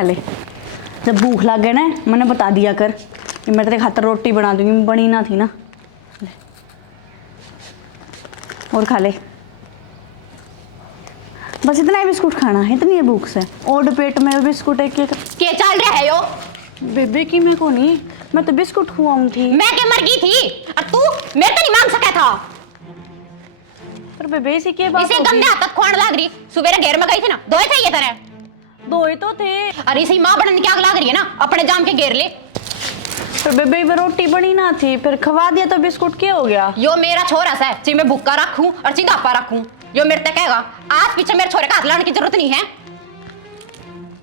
खा ले। जब भूख लग गए ना मैंने बता दिया कर कि मैं तेरे खातर रोटी बना दूंगी, बनी ना थी ना। और खा ले, बस इतना ही बिस्कुट खाना है, इतनी है भूख से। और पेट में बिस्कुट एक एक क्या चल रहा है यो? बेबे की मैं को नहीं, मैं तो बिस्कुट खुआऊं थी। मैं क्या मर गई थी और तू मेरे तो नहीं मांग सका था। पर बेबे इसी के बात इसे गंदे हाथ तक खोण लाग रही। सुबह घेर में गई थी ना, दोए थे ये तरह दो तो थे। अरे इसी मां बनने की आग लाग रही है ना, अपने जाम के घेर ले। पर बेबे वो रोटी बनी ना थी, फिर खवा दिया तो बिस्कुट क्या हो गया? यो मेरा छोरा सा ची मैं भूखा रखूं और ची दापा रखूं, यो मेरे तक कहेगा। आज पीछे मेरे छोरे का हाथ लाने की जरूरत नहीं है।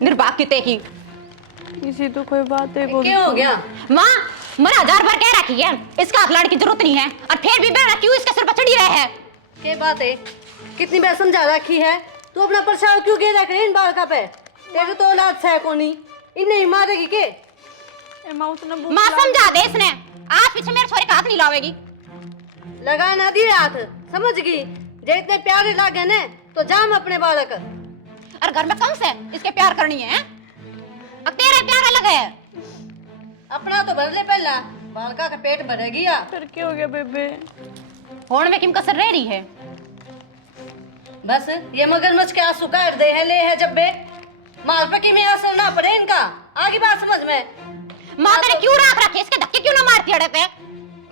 निर्वाक किते की इसी तो कोई बात है। क्या हो गया? मां मन 1000 बार कह रखी है इसका हाथ लाने की जरूरत नहीं है, और फिर भी बेड़ा क्यों इसके सिर पर चढ़ी रहे है? क्या बात है? कितनी बार समझा रखी है, तू अपना परछाव क्यों गिरा कर इन बालका पे? तेरे तो औलाद है कोनी, इन्हें ही मारेगी के? मां समझा दे इसने, आज पीछे मेरे छोरे का हाथ नहीं लावेगी। लगा ना दिए हाथ, समझ गई? जे इतने प्यारे लागे ने तो जाम अपने बालक। और घर में कम से इसके प्यार करनी है, अब तेरा प्यार अलग है। अपना तो भर ले पहला, बालका का पेट भरेगी या फिर क्या हो गया बेबे? होड़ में किम कसर रह रही है? बस ये मगरमच्छ के आंसू काट दे है, ले है जब बे माल पे की में असर ना पड़े इनका। आगे बात समझ में? मां तेरे क्यों राख रखे, इसके धक्के क्यों ना मारती अड़े पे?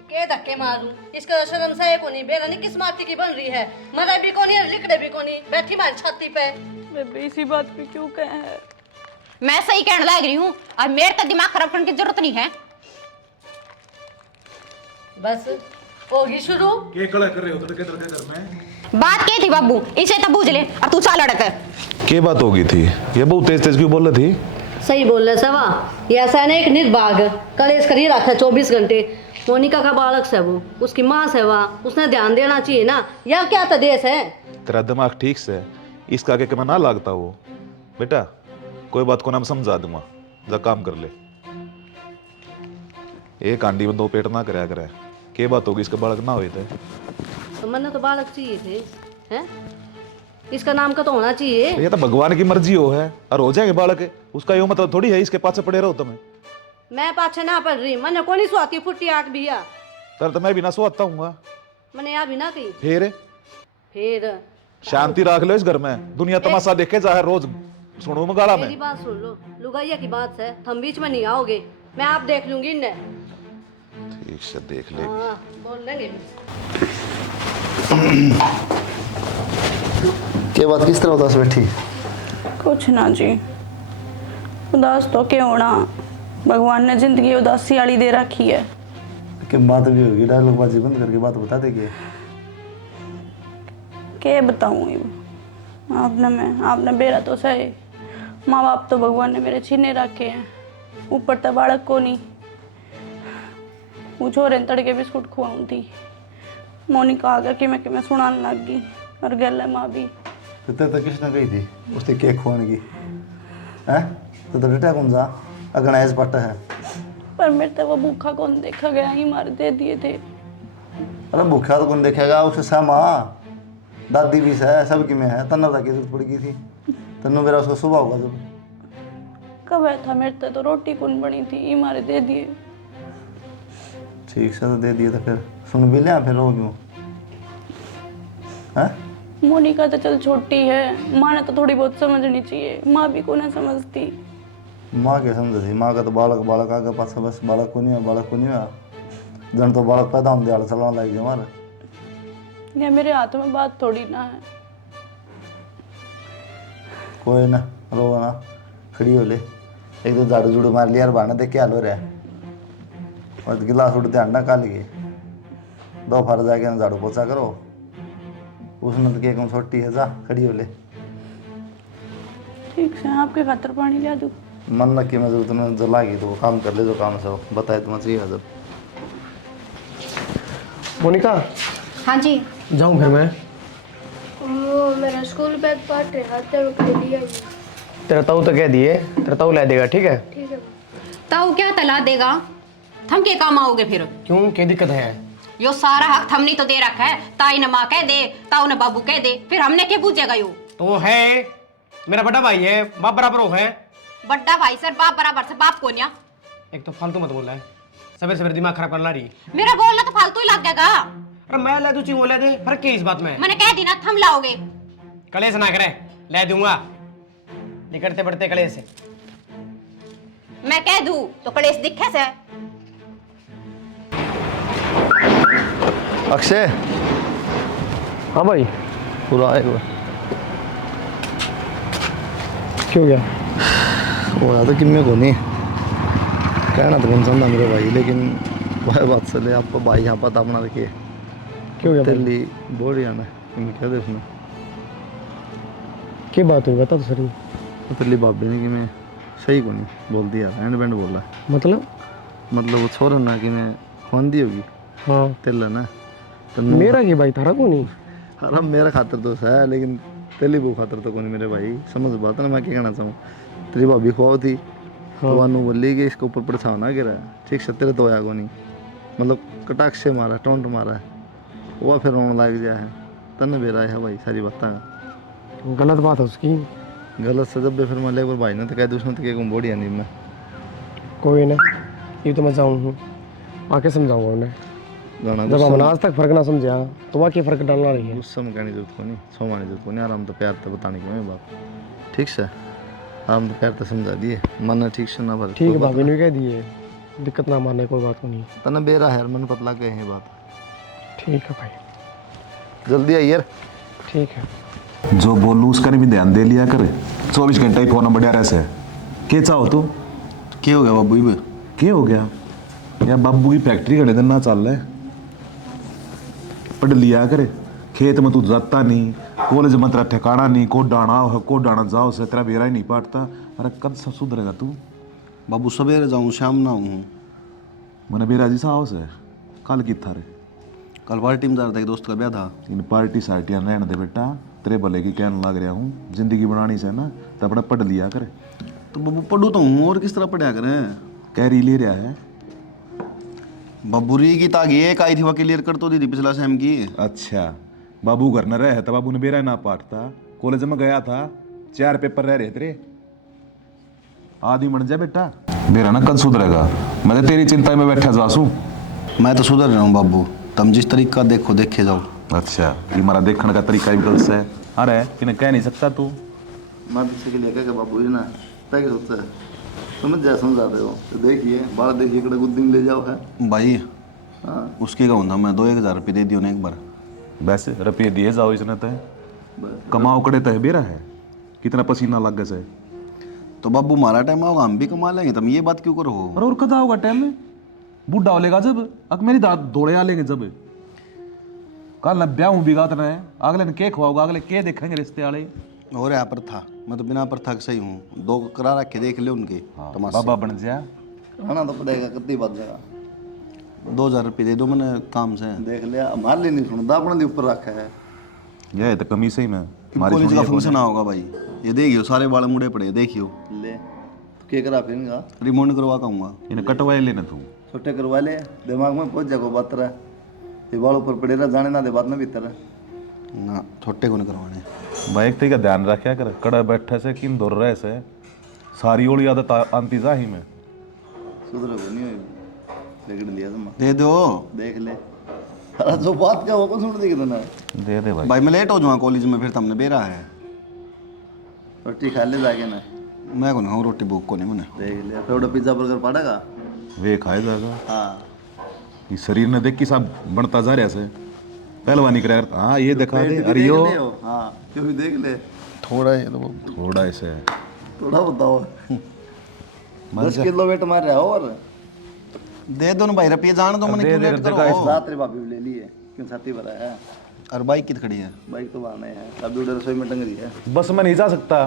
के धक्के मारूं? इसका शर्म से को नहीं, बेरा नहीं किस माटी की बन रही है, मरे भी कोनी और लिकड़े भी कोनी, बैठी मारी छाती पे। बेबे इसी बात पे क्यों कहे है? मैं सही कहने लग रही हूँ, और मेरे तक दिमाग खराब करने की जरूरत नहीं है। बस होगी शुरू। के कड़ा कर रहे हो तड़के तड़के घर में? बात क्या थी बाबू, इसे तब बूझ ले और तू चाल अड़ते। के बात हो गई थी? ये बहुत तेज तेज क्यों बोल रही थी? सही बोल रहे सवा, ये ऐसा है ना एक निर्भाग कलेश कर ही रखा है 24 घंटे। मोनिका का बालक से वो उसकी माँ से वह उसने ध्यान देना चाहिए ना, या क्या तो देश है। तेरा दिमाग ठीक से इसका आगे के मैं ना लागता वो बेटा, कोई बात को ना मैं समझा दूंगा, जा काम कर ले। एक आंडी में दो पेट ना कराया करे। के बात होगी इसके बालक ना हुए थे? तो मैंने तो बालक चाहिए थे, हैं? इसका नाम का तो होना चाहिए। ये तो भगवान की मर्जी हो है, और हो जाएंगे बालक, उसका यो मतलब थोड़ी है इसके पाछे पड़े रहो तुम्हें। मैं पाछे ना पड़ रही, मैंने को नहीं सुहाती फुट्टी आंख भैया। तर तो मैं भी ना सोता हूँ। मैंने यहाँ भी ना कही। फिर शांति रख लो इस घर में, दुनिया तमाशा देखे जाए रोज सुनो मगाड़ा में। मेरी बात सुन लो, लुगाइया की बात है, हम बीच में नहीं आओगे, मैं आप देख लूंगी इन्हें। ठीक से देख ले। हाँ, बोल लेंगे। क्या बात, किस तरह उदास बैठी? कुछ ना जी, उदास तो क्या होना, भगवान ने जिंदगी उदासी वाली दे रखी है। कि बात भी होगी, डायलॉग बाजी बंद करके बात बता देगी। क्या बताऊँ आपने बेरा तो सही, माँ बाप तो भगवान ने मेरे छीने रखे हैं, ऊपर तो बालक को नहीं। वो छोरे तड़के बिस्कुट खुआऊँ थी, मोनिका आ गया कि मैं सुनाने लग गई, और गल है माँ भी। तो किसने कही थी उसने केक खोने की? हैं तो डटा कौन जा अगना ऐस पट्टा है। पर मेरे तो वो भूखा कौन देखा गया, ही मार दे दिए थे। अरे भूखा तो कौन देखेगा, उससे सामा दादी भी है, सब की में है, तन्ना की जरूरत पड़ गई थी, तन्नू मेरा उसका सुबह होगा जब। कब है था मेरे तो रोटी कौन बनी थी, ही मारे दे दिए। ठीक से तो दे दिए, तो फिर सुन भी लिया, फिर रो क्यों? हैं मोनिका तो चल छोटी है, माँ ने तो थोड़ी बहुत समझनी चाहिए, माँ भी को ना समझती। माँ क्या समझती, माँ का तो बालक बालक आगे पास बस, बालक को नहीं है, बालक को नहीं है। जन तो बालक पैदा होने दिया चलाने लग गया हमारे। ये मेरे हाथ में बात थोड़ी ना है। कोई ना, रो ना, खड़ी हो ले, एक दो झाड़ू झूड़ू मार लिया, बाना देख के हाल हो रहा है, और गिलास उठ ध्यान ना काल के दो फार जाके झाड़ू पोछा करो, उसने तो क्या कम छोटी है, जा खड़ी हो ले। ठीक है, आपके खातर पानी ला दूँ? मन रखी मैं जरूरत तुम्हें जला गई तो वो काम कर ले जो काम से हो, बताए तुम्हें चाहिए जब। मोनिका, हाँ जी। जाऊँ घर में? वो मेरा स्कूल बैग पाट रहा तेरे को दिया ही। तेरा ताऊ तो कह दिए, तेरा ताऊ ला देगा, ठीक है? ठीक है। ताऊ क्या तला देगा, थम के काम आओगे फिर? क्यों, क्या दिक्कत है? यो सारा हक हमने तो दे रखा है, ताई ने माँ कह दे, ताऊ ने बाबू कह दे, फिर हमने क्या पूछेगा? यो तो है मेरा बड़ा भाई है, बाप बराबर हो है, बड्डा भाई सर बाप बराबर से बाप को न्या। एक तो फालतू मत बोल रहा है, सवेरे सवेरे दिमाग खराब करना रही। मेरा बोलना तो फालतू ही लग जाएगा। अरे मैं ला दूं ची वो ले दे, फर्क क्या है इस बात में? मैंने कह दी ना थम लाओगे। कलेश ना करे, ले दूंगा निकलते बढ़ते कलेश से। मैं कह दूं तो कलेश दिखे से। अक्षय हाँ भाई। पूरा आएगा क्यों गया? वो याद है कि मैं को नहीं कहना तो कौन सा था मेरे भाई, लेकिन वह बात चले आपको भाई यहाँ पता अपना रखिए। क्यों गया? तेली बोल रही ना क्या दे उसमें क्या बात हुई बता तो सर। तेली भाभी ने कि मैं सही को नहीं बोल दिया, एंड बैंड बोला। मतलब वो छोड़ ना कि मैं फोन दी होगी। हाँ तेल ना तो मेरा की भाई थारा को नहीं। अरे मेरा खातर तो है, लेकिन तेली वो खातर तो कौन मेरे भाई, समझ बात है ना मैं क्या कहना चाहूँ। तेरी भाभी खुआव थी तो वानू बोली कि इसके ऊपर परछाव ना गिरा, ठीक से तेरे तो आया को नहीं, मतलब कटाक्ष से मारा, टोंट मारा है वो, फिर रोने लग गया है। तने बेरा है भाई सारी बातें गलत बात है उसकी। गलत से जब फिर मैं ले भाई ने तो कह दूसरे तो क्या बोड़ी नहीं मैं कोई ना, ये तो मैं जाऊँ हूँ आके समझाऊंगा उन्हें। गाना जब हमने आज तक फर्क ना समझा तो वहाँ फर्क डालना नहीं है। गुस्सा में कहने की जरूरत को नहीं, सोमाने की जरूरत को नहीं, आराम तो प्यार तो बताने की मैं बात ठीक से आराम तो प्यार तो समझा दिए मन ठीक से ना भर। ठीक है भाभी ने कह दिए, दिक्कत ना मानने कोई बात को नहीं। तना बेरा है मन पतला के है बात। ठीक है भाई, जल्दी आई यार। ठीक है। जो बोलूँ उसका भी ध्यान दे लिया कर। 24 घंटा ही फोन बढ़िया रहे। क्या चाहो तू? क्या हो गया बाबू ही क्या हो गया यार? बाबू की फैक्ट्री घड़े दिन ना चल रहा है, पढ़ लिया करे। खेत में तू जाता नहीं, कॉलेज में तेरा ठिकाना नहीं, को डाना जाओ से तेरा बेरा ही नहीं पाटता। अरे कब सब सुधरेगा तू? बाबू सवेरे जाऊँ शाम ना हूँ। मैंने बेरा जी साहब से कल की था रे, कल पार्टी में जा रहा था, दोस्त का ब्याह था। इन पार्टी सार्टियाँ रहने दे बेटा, तेरे भले की कहने लग रहा हूँ। जिंदगी बनानी से ना तो अपना पढ़ लिया करे। तो बाबू पढ़ू तो हूँ, और किस तरह पढ़ा करें? कैरी ले रहा है बाबूरी की तागी एक आई थी वह क्लियर कर तो दी थी पिछला सेम की। अच्छा बाबू घर न रहे तो बाबू ने बेरा ना पाटता। कॉलेज में गया था, 4 पेपर रह रहे तेरे, आदमी बन जा बेटा। बेरा ना कल सुधरेगा, मैं तो तेरी चिंता में बैठा जासू। मैं तो सुधर रहा हूँ बाबू, तुम जिस तरीका देखो देखे जाओ। अच्छा ये हमारा देखने का तरीका भी गलत है। अरे इन्हें कह नहीं सकता तू। मैं पीछे के लिए क्या बाबू जी ना तय सोचता है, समझ जा समझा रहे हो तो देखिए बाहर देखिए कड़े गुद्दी ले जाओ है भाई। हाँ उसकी कहूँ था मैं 2-1 रुपये दे दियो ना एक बार। वैसे रुपये दिए जाओ इसने तय कमाओ कड़े तय बेरा है, कितना पसीना लग गया से। तो बाबू हमारा टाइम होगा हम भी कमा लेंगे, तुम ये बात क्यों करो? और कदा होगा टाइम में बूढ़ा हो लेगा जब, अक मेरी दाद दौड़े आ लेंगे जब। कल न ब्याह बिगात न है, अगले ने के खुआओगा, अगले के देखेंगे रिश्ते वाले। और यहाँ पर था, मैं तो बिना पर था सही हूँ। 2 करा रखे देख ले उनके। बाबा बन जा, खाना तो पड़ेगा कितनी बात जगह 2000 रुपये दे दो मैंने काम से। देख लिया हमारे लिए नहीं सुनता, अपने ऊपर रखा है। यह तो कमी सही में कॉलेज का फंक्शन होगा भाई, ये देखियो सारे बाल मुड़े पड़े देखियो। ले तो क्या करा फिर इनका रिमोट करवा कहूँगा। इन्हें कटवाए लेना तू। छोटे करवा ले, दिमाग में पहुंच जाएगा बात रहा ये बाल ऊपर पड़े रहा, जाने ना दे बात में भीतर ना छोटे को नहीं करवाने। भाई एक तरीका ध्यान रखा कर, कड़ा बैठे से किन दौड़ रहे से सारी ओली आदत आंती जा ही में सुधर को नहीं हुई लेकिन लिया तुम दे दो देख ले। अरे जो बात क्या होगा सुन दी कितना दे दे भाई। भाई मैं लेट हो जाऊँगा कॉलेज में, फिर तुमने बेरा है। रोटी खा ले जाके ना, मैं को नहीं खाऊँ रोटी, भूख को नहीं मैंने। देख ले फिर पिज्जा बर्गर पड़ेगा। वे खाए जाएगा। हाँ ये शरीर ने देख कि सब बनता जा रहा से पहलवानी करे। हाँ ये दिखा दे, अरे यो हाँ क्यों भी देख ले थोड़ा है तो थोड़ा ऐसे थोड़ा बताओ 10 किलो वेट मार रहा हो। और दे दो ना भाई रुपये, जान दो मैंने क्यों लेट करो। रात रे भाभी भी ले लिए क्यों छाती भरा है। और बाइक कित खड़ी है? बाइक तो बहाने है, अभी उधर रसोई में टंग रही है। बस मैं नहीं जा सकता।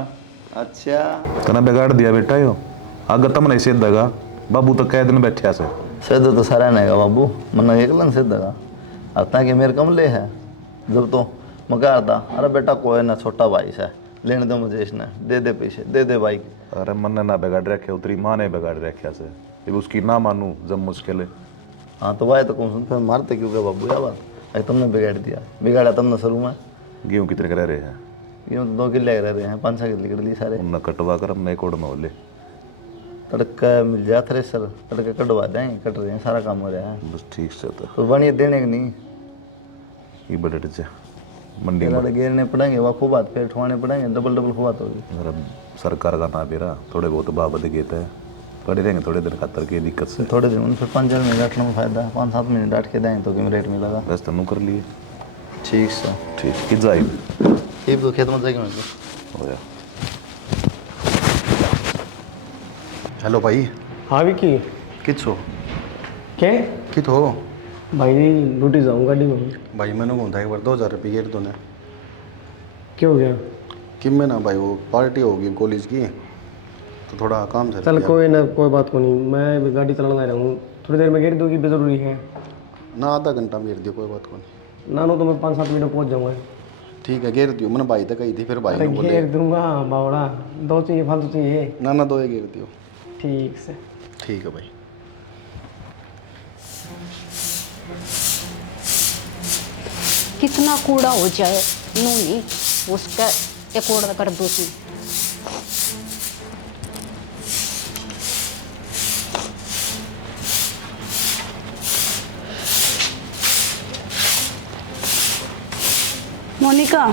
अच्छा तना बिगाड़ दिया बेटा यो, अगर तुम नहीं सीध देगा बाबू तो कह दिन बैठा से सीधा तो सारा नहीं बाबू, मन एक लन सीधा आता कि मेरे कमले है। जब तो मैं कहा था अरे बेटा कोई ना छोटा भाई से लेने दो मुझे, इसने दे दे पैसे दे दे बाइक। अरे मन ना बिगाड़ रखे, उतरी माँ ने बिगाड़ रखा से, जब उसकी ना मानू जब मुश्किल है। हाँ तो भाई तो कौन सुन फिर मारते क्यों क्या बाबू या बात अरे तुमने बिगाड़ दिया, बिगाड़ा तुमने शुरू में। गेहूँ कितने रह रहे हैं? यूँ तो 2 किले रह रहे हैं, 5-6 किले कर लिए सारे। उन्हें कटवा कर हमने 1 कोड़ में हो ले तड़का मिल जाए थ्रेसर, तड़का कटवा देंगे, कट रहे हैं, सारा काम हो रहा है। बस ठीक से तो कुर्बानी देने की नहीं, ये बजट से मंडी तेरा में घेरने पड़ेंगे, वह खूब बात फिर ठुआने पड़ेंगे, डबल डबल खूब बात होगी। जरा सरकार का ना बेरा थोड़े बहुत बाबत गीत है, पड़े रहेंगे थोड़े दिन खातर की दिक्कत से। थोड़े दिन फिर 5-4 महीने डांटने में फायदा है, 5-7 महीने डांट के देंगे तो कि रेट मिलेगा। बस तनु कर लिए ठीक से ठीक कि जाए ठीक, तो खेत में जाएगी मेरे हो गया। हेलो भाई, हाँ विकी कित हो क्या कित हो भाई ड्यूटी जाऊँ गाड़ी में। भाई मैंने घूमता एक बार 2000 रुपये गेर तूने क्या हो गया? कि मैं ना भाई वो पार्टी होगी कॉलेज की, तो थोड़ा काम से चल कोई ना, कोई बात को नहीं, मैं भी गाड़ी चलाना रहा हूँ, थोड़ी देर में गेर दूँगी, जरूरी है ना, आधा घंटा में गेर दियो, कोई बात को नहीं। ना नो तो मैं 5-7 मिनट में पहुँच जाऊँगा। ठीक है गेर दियो, मैंने भाई तक कही थी, फिर भाई अरे ने बोले घेर दूंगा बावड़ा, 2 चाहिए फालतू चाहिए। ना ना 2 गेर दियो। ठीक से। ठीक है भाई। कितना कूड़ा हो जाए नूनी उसका एक कूड़ा कर दो सी। मोनिका,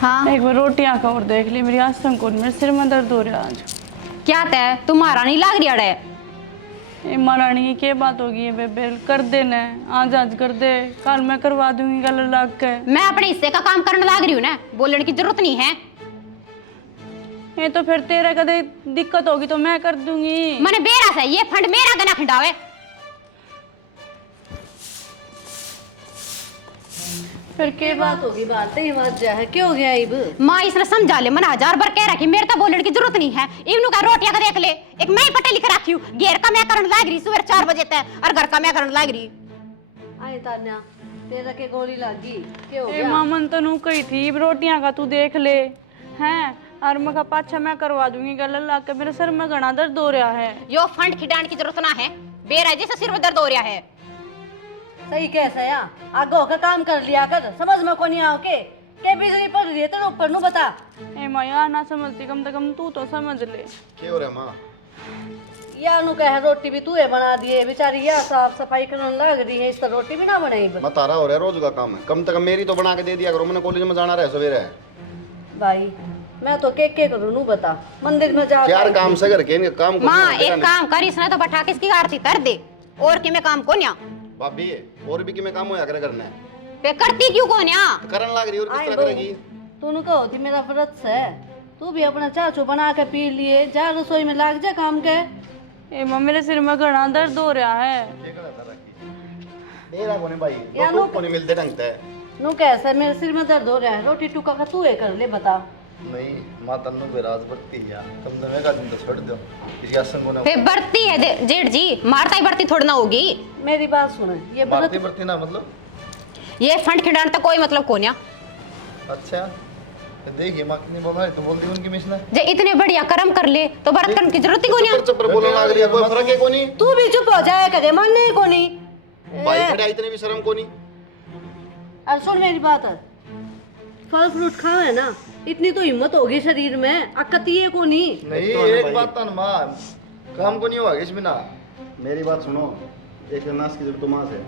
हाँ एक बार रोटियां का और देख ली, मेरी आज संकोच, मेरे सिर में दर्द हो रहा है आज। क्या तय तुम्हारा नहीं लाग रही अड़े? ये महारानी की क्या बात होगी है बेबे, कर देना आज कर दे, कल मैं करवा दूंगी कल लाग के। मैं अपने हिस्से का काम करने लाग रही हूँ ना, बोलने की जरूरत नहीं है। ये तो फिर तेरे कदे दिक्कत होगी तो मैं कर दूंगी। मैंने बेरा से ये फंड मेरा गना खिंडावे। फिर के बात होगी, बात ही बात जा है, क्या हो गया इब? माँ इसने समझा ले, मैंने 1000 बार कह रखी, मेरे तो बोलने की जरूरत नहीं है। इवनु का रोटियां का देख ले, एक मैं ही पटे लिख रखी हूँ, घेर का मैं करने लाग रही सुबह 4 बजे तक, और घर का मैं करने लाग रही। आए तान्या, तेरा के गोली लगी, क्या हो ए गया? मामन तनु कही थी रोटियां का तू देख ले हैं, और मैं कहा पाछा मैं करवा दूंगी गल लाग के, मेरे सर में घना दर्द हो रहा है। यो फंड खिडाने की जरूरत ना है, बेरा जैसे सिर में दर्द हो रहा है। सही कैसे या आगो का काम कर लिया कर, समझ में को नहीं आओ के बिजली पड़ रही है तो ऊपर नु बता। ए माया ना समझती, कम से कम तू तो समझ ले। क्या हो रहा है माँ? या नु कह रोटी भी तू है बना दिए, बेचारी या साफ सफाई करने लग रही है, इस तरह रोटी भी ना बनाई। मैं तारा हो रहा है, रोज का काम है, कम से कम मेरी तो बना के दे दिया करो, मैंने कॉलेज में जाना रहा सवेरे। भाई मैं तो के करूँ नु बता, मंदिर में जा यार काम से करके इनके काम को माँ नहीं एक होता काम कर, इसने तो बैठा के इसकी आरती कर दे, और कि मैं काम को न्या भाभी, और भी कि मैं काम होया करे करना है, पे करती क्यों को न्या? करन लग रही और किस तरह करेगी? तूने कहो थी मेरा व्रत से, तू भी अपना चाचू बना के पी लिए, जा रसोई में लाग जा काम के। ए मां मेरे सिर में घना दर्द हो रहा है। मेरा कोने भाई, यार दो कोने मिलते ढंग से। नु कैसे मेरे सिर में दर्द हो रहा है, रोटी टुका का तू है कर ले बता। नहीं माता नु बेराज बढ़ती है, कम से कम का दिन तो छोड़ दो, इस आसन को ना पे बढ़ती है जेठ जी, मारता ही बढ़ती थोड़ी ना होगी। मेरी बात सुन, ये व्रत मारती बढ़ती ना मतलब। ये फंड खिंडाने तक कोई मतलब को न्या। अच्छा तो देखिए माँ कितनी बोल रही, तो बोल दी उनकी मिशन है। जे इतने बढ़िया कर्म कर ले तो व्रत करने की जरूरत ही को न्या। चप्पर चप्पर बोलने लग रही है, कोई फर्क है कोनी? तू भी चुप हो जाए करे, मानने को नहीं। भाई खड़ा इतने भी शर्म कोनी? और सुन मेरी बात, फल फ्रूट खाओ है ना, इतनी तो हिम्मत होगी शरीर में, अकतिये को नहीं। नहीं एक बात तो माँ, काम को नहीं होगा इस बिना। मेरी बात सुनो, एक नाश की जरूरत तो माँ से,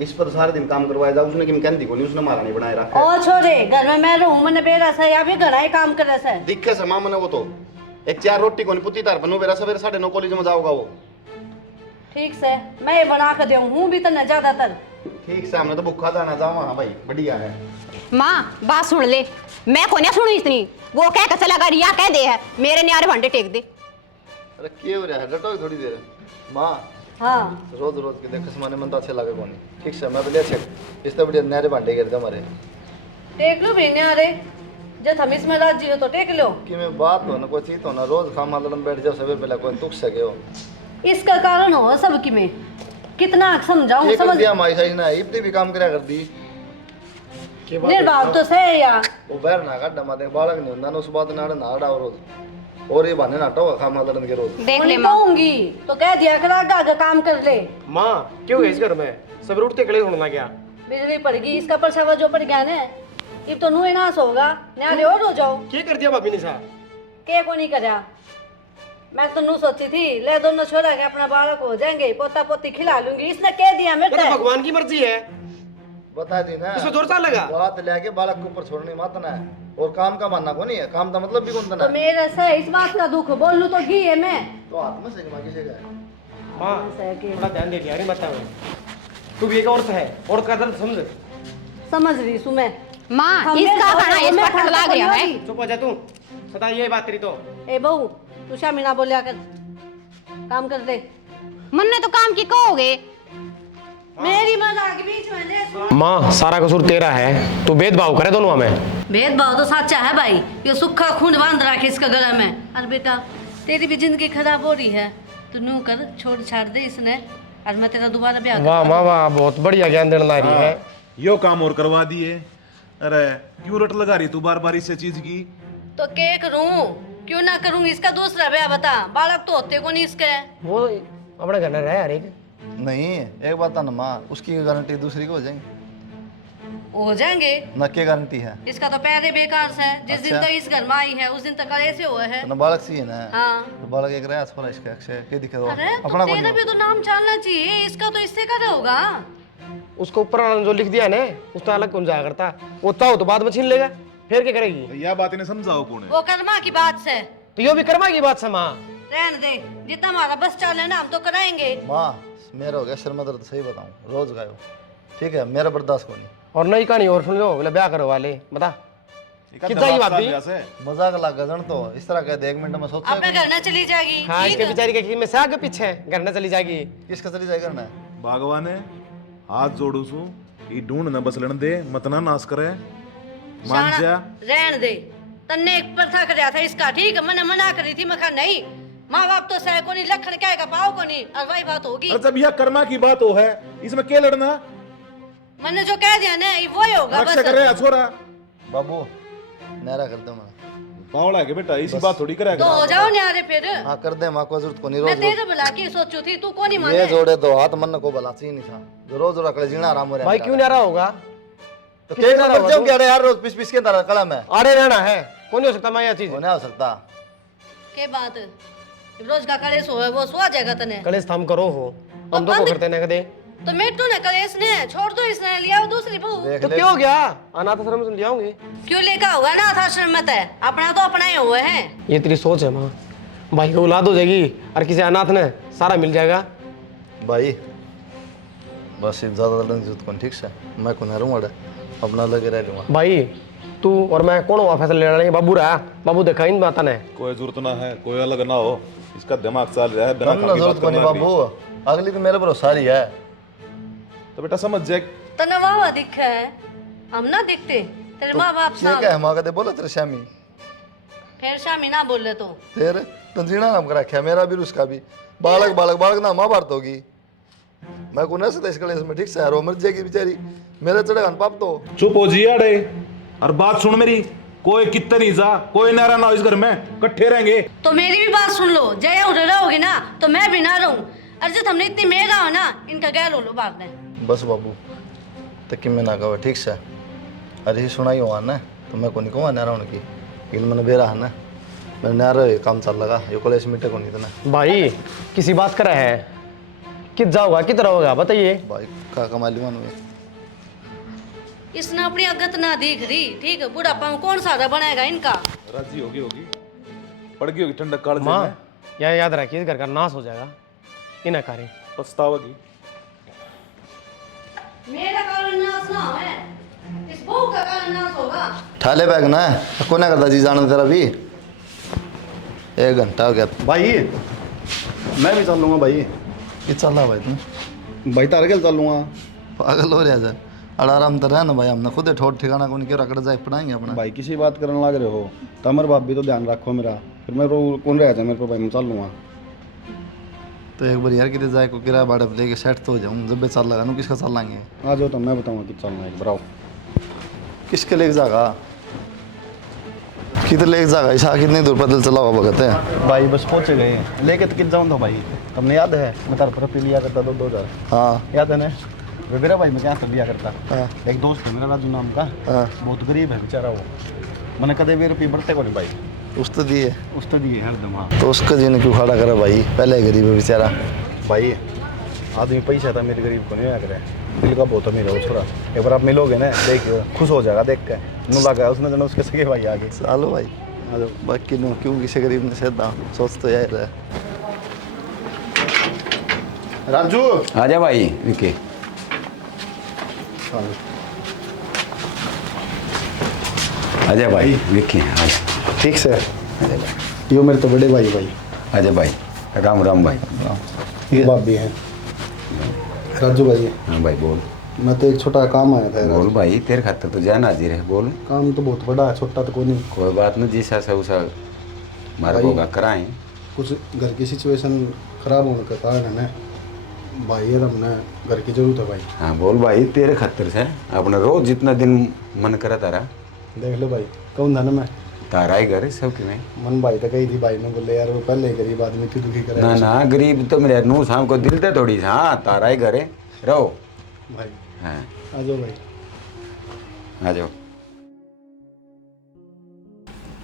इस पर सारे दिन काम करवाया जाए, उसने किम कहती को नहीं, उसने मारा नहीं बनाए रखा है। ओ छोरे, घर में मैं रहूं, मैंने बेरा से या भी घड़ा ही काम करे से। दिखे से माँ मने वो तो एक 4 रोटी को नहीं पुती तार बनो, बेरा सवेरे 9:30 कॉलेज में जाओगा वो। ठीक से मैं ये बना के दूं हूं भी तो न ज्यादातर। ठीक से हमने तो भूखा जाना जाओ वहाँ भाई, बढ़िया है। माँ बात सुन ले, मैं को नहीं सुनी इतनी, वो कह के चला कर या कह दे है मेरे न्यारे भंडे टेक दे। अरे क्या हो रहा है, डटो थोड़ी देर माँ। हाँ रोज रोज के देख समाने मन तो अच्छे लगे कोनी। ठीक से मैं बोले अच्छे इस तो बढ़िया नहरे भांडे गिरते हमारे। टेक लो भी न्यारे, जब हम इसमें राजी हो तो टेक लो। कि मैं बात हो ना कोई चीज हो ना, रोज खामा लड़न बैठ जाओ सवेरे पहले कोई तुक सके हो। इसका कारण हो सबकी में, कितना समझाऊं समझ। दिया माई सही ना, इतनी भी काम करा कर दी। निर्भाव तो सही या वो बैर ना काट दमा दे, बालक नहीं होता ना उस बात ना ना डाव रोज, और ये बहाने नाटो खामा लड़न के रोज। देख ले नहीं माँ, कहूंगी तो कह दिया कर आगे काम कर ले। माँ क्यों है इस घर में सब उठते खड़े होना क्या? बिजली पड़ेगी, इसका परछावा जो पड़ गया ना, अब तो नुए नाश होगा, न्यारे और हो जाओ। क्या कर दिया भाभी ने सा? के को नहीं करया, मैं तो नू सोची थी ले दोनों छोरा के अपना बालक हो जाएंगे, पोता पोती खिला लूंगी, इसने कह दिया मेरे ये तो को। भगवान की मर्जी है, बता दी ना इसमें जोर चाल लगा। बात लेके बालक के ऊपर छोड़नी मत ना है, और काम का मानना को नहीं है, काम का मतलब भी कौन तो ना है। मेरे से इस बात का दुख बोल लू तो घी है मैं। तो हाथ में से मांगी से गए माँ थोड़ा ध्यान दे दिया, नहीं बताओ तू भी एक औरत है, औरत का दर्द समझ। समझ रही सु मैं। माँ हमने इसका तो खाना इस हमें पर ठंड लाग रहा है। चुप हो जा तू, सदा ये बात तेरी तो। ए बहू तू शामी ना बोलिया कर, काम कर दे। मन ने तो काम की कहोगे। मेरी मजाक के बीच में ले। माँ सारा कसूर तेरा है, तू भेदभाव करे दोनों में। भेदभाव तो सच्चा है भाई, ये सूखा खून बांध रखे इसका गला में। अरे बेटा तेरी भी जिंदगी खराब हो रही है, तू नू कर छोड़ छाड़ दे इसने, आज मैं तेरा दोबारा ब्याह वाह माँ वाह, बहुत बढ़िया ज्ञान देने ला रही है। यो काम और करवा दिए। अरे क्यों रट लगा रही तू बार बार इस चीज की? तो क्या करूं, क्यों ना करूंगी, इसका दूसरा ब्याह बता, बालक तो होते को नहीं इसके। वो अपने घर में रहे यार एक। नहीं एक बात है ना माँ, उसकी गारंटी दूसरी को हो जाएंगे हो जाएंगे, न क्या गारंटी है। इसका तो पैर ही बेकार से है, जिस दिन अच्छा। तक इस घर में आई है उस दिन तक ऐसे हुआ है। तो न बालक सी है ना, हाँ तो बालक एक रहा छोरा इसका अक्षय के दिखे दो अरे अपना तो को तेरा भी नहीं तो नाम चलना चाहिए, इसका तो इससे का होगा। उसको ऊपर जो लिख दिया ना उसका अलग कौन जाया करता, वो चाहो तो बाद में छीन लेगा, फिर क्या करेगी? तो यह बात इन्हें समझाओ कौन है? वो कर्मा की बात से तो यो भी कर्मा की बात समा। रहने दे, जितना हमारा बस चले ना हम तो कराएंगे। माँ मेरा हो गया सिर में दर्द, सही बताऊं रोज गायो, ठीक है मेरा बर्दाश्त को नहीं। और नई कहानी और सुन लो, बोले ब्याह करो वाले बता कितना की बात थी। मजाक लगा जन तो इस तरह कहते 1 मिनट में सोच अब मैं घर ना चली जाएगी। हाँ इसके बेचारी के में से आगे पीछे घर न चली जाएगी। किसका चली जाए करना है। भगवान है हाथ जोड़ू सू, ई ढूंढ न बसलन दे, मत ना नाश करे, मान शाना, जा। रहने दे, तन्ने एक प्रथा कर था इसका, ठीक है मैंने मना करी थी, मैं कहा नहीं, माँ बाप तो सह को नहीं, लखन क्या का पाओ को नहीं, और वही बात होगी। अरे जब यह कर्मा की बात हो है, इसमें क्या लड़ना? मैंने जो कह दिया ना वो ही होगा रक्षा कर रहे छोरा। बाबू नहरा कर दो मैं, पावड़ा है के बेटा, इसी बात थोड़ी करेगा। तो हो जाओ न्यारे फिर। हाँ कर दे, माँ को जरूरत को नहीं मैं रोज तेरे भला की सोचू थी, तू को नहीं ये माने। जोड़े दो हाथ मन को भला चाहिए नहीं था, जो रोज रखले जीना आराम हो रहा भाई क्यों नहीं आ रहा होगा? तो क्या कर जाऊं क्या यार, रोज पिस पिस के तरह कलम है, अरे रहना है कौन नहीं हो सकता मैं यह चीज। होने हो सकता के बात रोज का कलेश हो है वो सो जाएगा तने। कलेश थम करो हो, हम तो बंद- करते ना कदे। तो मेटू ने कलेश ने छोड़ दो, इसने लिया दूसरी बहू। देख तो ले क्या हो गया, अनाथ आश्रम से ले आऊंगे। क्यों लेकर होगा ना आश्रम में, तय अपना तो अपना ही हुए हैं। ये तेरी सोच है माँ, भाई को औलाद हो जाएगी और किसी अनाथ ने सारा मिल जाएगा। भाई बस ज्यादा लड़ने की जरूरत कौन, ठीक से मैं को नहरूं अड़े अपना लगे रह लूंगा। भाई तू और मैं कौन हुआ फैसला ले रहा है? बाबू रहा, बाबू देखा इन बात ने। कोई जरूरत ना है, कोई अलग ना हो, इसका दिमाग चल रहा है, बिना कम काम ना की जरूरत बात को नहीं करना बाबू, अगली तो मेरे भरोसा ही है। तो बेटा समझ जाए। तने वाह दिखे है, हम ना दिखते तेरे माँ बाप क्या साथ। क्या है माँ कहते बोलो तेरे शामी, फिर शामी ना बोले तो फिर तो जीना नाम कर रखा है मेरा भी उसका भी, बालक बालक बालक ना माँ भारत होगी, मैं को नहीं सकता इस कलेश में, ठीक से यार वो मर जाएगी बेचारी, मेरे चढ़ेगा पाप तो। चुप हो जी अड़े, और बात सुन मेरी, कोई कितना नहीं जा, कोई ना रहना इस घर में, इकट्ठे रहेंगे। तो मेरी भी बात सुन लो, जय उधर रहोगी ना तो मैं भी ना रहूं, अर्जित हमने इतनी मेरा हो ना, इनका गैर हो लो बात ने। बस बाबू तक मैं ना कहो, ठीक से अरे सुनाई हुआ ना, तो मैं को नहीं कहूँगा नहरा उनकी गिल मैंने बेरा है ना, मैंने नहरा काम चल लगा, ये कॉलेज मीटे को नहीं था ना। भाई किसी बात करा है, कित जाओगा कित रहोगा बताइए। भाई का कमा लिया में इसने अपनी अगत ना दिख रही, ठीक है बुढ़ापा में कौन सारा बनाएगा इनका। राजी होगी होगी, पड़ गई होगी ठंडक काल माँ यह याद रखिए, इस घर का नाश हो जाएगा, इन्हें कार्य पछतावेगी। मेरा कारण नाश ना है, इस बहू का कारण नाश होगा। ठाले बैग ना को ना करता जी जाना तेरा भी 1 घंटा हो गया भाई मैं भी चल लूँगा भाई। ये चल रहा भाई तुम भाई तार के चल लूँगा। पागल हो रहा है आराम तो रह ना भाई, हमने खुद ठोट ठिकाना को नहीं रकड़ जाए पढ़ाएंगे अपना। भाई किसी बात करने लग रहे हो तो अमर बाप भी तो ध्यान रखो मेरा, फिर मैं कौन रह जाए मेरे को, भाई मैं चल लूँगा। तो एक बार यार कितने जाए को किराया भाड़ा पे लेके सेट तो हो जाऊँ, जब भी चल लगा नू किसका चल लाएंगे, आ जाओ तो मैं बताऊँगा कि चलना है, बताओ किसके लेके जागा, किधर लेके जागा, ऐसा कितनी दूर पैदल चला हुआ भगत है। भाई बस पहुँचे गए लेके तो कित जाऊँ तो भाई, तुमने याद है मैं तार पर लिया करता 2000, हाँ याद है ना मेरा भाई, मैं क्या कर लिया करता। हाँ एक दोस्त है मेरा राजू नाम का, हाँ बहुत गरीब है बेचारा वो, मैंने कदे भी रुपये बढ़ते को नहीं भाई, उस्ताद ही है। उस्ताद ही है हरदम। हाँ तो उसका जिन क्यों खड़ा करा भाई, पहले गरीब है बेचारा। भाई आदमी पैसा था मेरे गरीब को नहीं आकर दिल का बहुत अमीर है वो छोरा। एक बार आप मिलोगे ना, देखियो खुश हो जाएगा देख के। नु लगा उसने जन उसके सगे भाई आगे। चलो भाई बाकी नो क्यों किसी गरीब ने सेदा सोच तो यार है। राजू आजा भाई विकी। आजा भाई विकी आजा। ठीक से यो मेरे तो बड़े भाई आजा भाई। राम राम भाई। ये भाभी हैं राजू भाई। हाँ भाई बोल। मैं तो एक छोटा काम आया था। बोल भाई तेरे खातर तो जान हाजिर है। बोल। काम तो बहुत बड़ा है, छोटा तो कोई नहीं। कोई बात नहीं, जिस ऐसा उसा मारा भाई, होगा कराएं। कुछ घर की सिचुएशन खराब होने का कारण है ना भाई, यार हमने घर की जरूरत है भाई। हाँ बोल भाई, तेरे खातर से अपना रोज जितना दिन मन करा तारा देख लो भाई, कौन धन में तारा ही घर है सब की। मन भाई तो कही थी भाई ने, बोले यार वो पहले ही गरीब आदमी क्यों दुखी करे। ना ना गरीब तो मेरे नू शाम को दिल दे थोड़ी। हाँ तारा ही घर है रहो भाई। हाँ आ जाओ भाई। आ जाओ।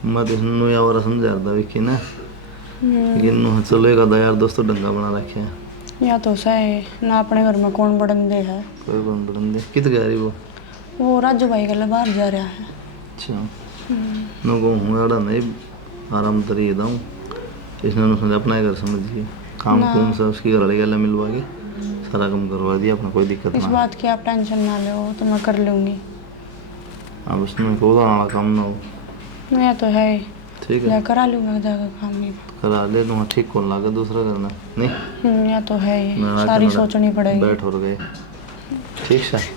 मैं तो नु या और समझा रहा विकी ना, लेकिन नु चलो एक आधा यार दोस्तों डंगा बना रखे हैं। या तो सही ना, अपने घर में कौन बड़ंदे है। कोई कौन बंदे कित गया रे वो राजू भाई के लिए बाहर जा रहा है। अच्छा नो को हूँ यार नहीं आराम तरी दाऊँ इसने उसने अपना घर समझिए काम कौन सा उसकी घर वाले मिलवा के सारा काम करवा दिया अपना, कोई दिक्कत इस ना। बात की आप टेंशन ना लो, तो मैं कर लूँगी। अब उसमें को वाला काम ना हो। मैं तो है ही। ठीक है मैं करा लूँगा जाकर काम ही। करा ले दूँगा, ठीक कौन लागे दूसरा करना नहीं। या तो है ही, मैं सारी आके सोचनी पड़ेगी। बैठ हो गए ठीक से।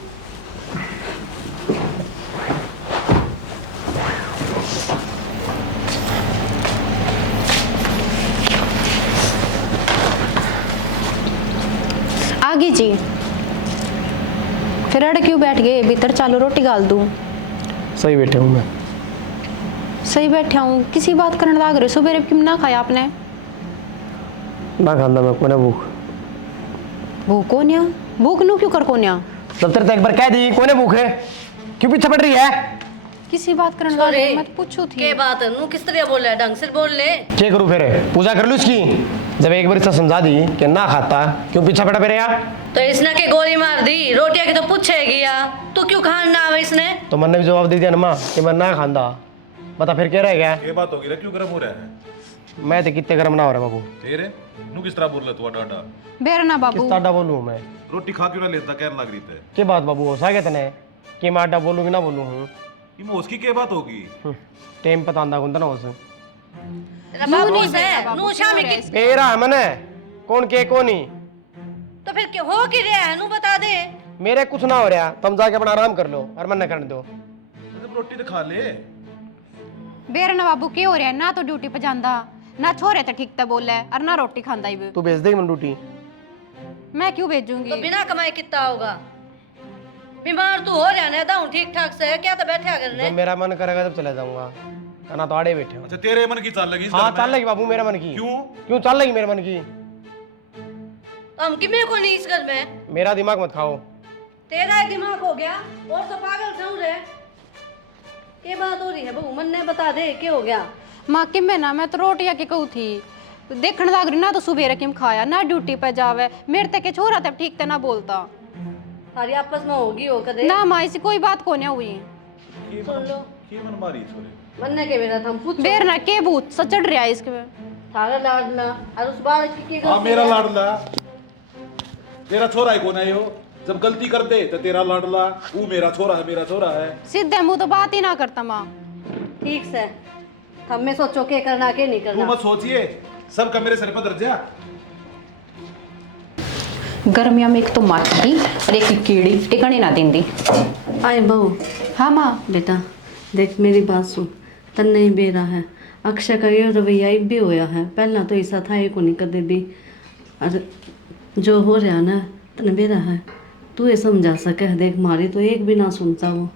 आगे जी फिर अड़ क्यों बैठ गए भीतर? चालू रोटी गाल दूं। सही बैठे हूँ मैं। सही बैठा हूँ, किसी बात करने लग रहे। सुबह क्यों ना खाया आपने? ना खाना मैं कोने भूख। भूख कोन्या? भूख नू क्यों कर कोन्या? तब तेरे तो एक बार कह दी कोने भूख है, क्यों पीछे पड़ रही है? किसी बात करने लग रहे, मैं तो पूछू थी। के बात है नू किस तरह बोल रहा है, ढंग से बोल ले। क्या करूँ फिर? पूजा कर लूँ इसकी? जब एक बार इससे समझा दी कि ना खाता, क्यों पीछे पड़ा मेरे यार? तो इसने के गोली मार दी, रोटियां की तो पूछेगी या तू क्यों खाना आवे इसने? तो मैंने भी जवाब दे दिया ना माँ कि मैं ना खांदा। बता फिर क्या रह गया? ये बात होगी रे, क्यों गर्म हो रहा है? मैं तो कितने गर्म ना हो रहा बाबू। तेरे नु किस तरह बोल रहा तू डाडा? बेर ना बाबू। किस टाडा बोलूँ मैं? रोटी खा क्यों ना लेता, कहने लग रही थे। क्या बात बाबू हो सा तने कि मैं आटा बोलूँ कि ना बोलूँ हूँ? ये उसकी क्या बात होगी? टाइम पता आंदा गुंदा ना उस बाबू से नू शामी की बेरा है मने कौन के कौन ही। तो फिर क्या हो कि रहा है नू बता दे। मेरे कुछ ना हो रहा, तुम जाके अपना आराम कर लो और मन न करने दो। रोटी तो खा ले। बेर ना बाबू क्या हो रहा है? ना तो ड्यूटी पे जांदा, ना छोरे तो ठीक तो बोले और ना रोटी खांदा ही। तू भेज देगी मन ड्यूटी? मैं क्यों भेजूंगी? तो बिना कमाए कितना होगा? बीमार तू हो रहा है दाऊं ठीक ठाक से क्या तो बैठा करने। जब मेरा मन करेगा तब चला जाऊंगा, ना तो आड़े बैठे हो। अच्छा तेरे मन की चाल लगी इस हाँ घर में? चल लगी बाबू मेरे मन की। क्यों? क्यों चल लगी मेरे मन की? तो हम किमें को नहीं इस घर में। मेरा दिमाग मत खाओ। तेरा ही दिमाग हो गया और तो पागल समझ रहे। क्या बात हो रही है बहू, मन ने बता दे क्या हो गया? माँ कि मैं तो रोटियां की कहू थी देखने लग रही। ना तो सुबह किम खाया, ना ड्यूटी पे जावे। मेरे तक के छोरा तब ठीक ते ना बोलता। सारी आपस में होगी हो कदे ना माँ ऐसी कोई बात को नहीं हुई। सुन लो की मन मारी छोरे। मन ने के मेरा था पूछ बेर ना के भूत सचड़ रहा है इसके। सारा लाडला और उस बालक की हाँ मेरा लाडला, तेरा छोरा ही कौन है यो? जब गलती कर दे तो तेरा लाडला, वो मेरा छोरा है, मेरा छोरा है। सीधे मुंह तो बात ही ना करता माँ। ठीक से हम में सोचो के करना के नहीं तू करना। मत सोचिए, सब का मेरे सर पर दर्जा। गर्मियों में एक तो मक्खी और एक कीड़ी टिकने ना देंदी। आए बहू। हाँ माँ। बेटा देख मेरी बात सुन, तन नहीं बेरा है। अक्षय का ये रवैया भी होया है, पहला तो ऐसा था को नहीं कदे भी। और जो हो रहा ना तन बेरा है, तू ये समझा सके। देख मारी तो एक भी ना सुनता वो।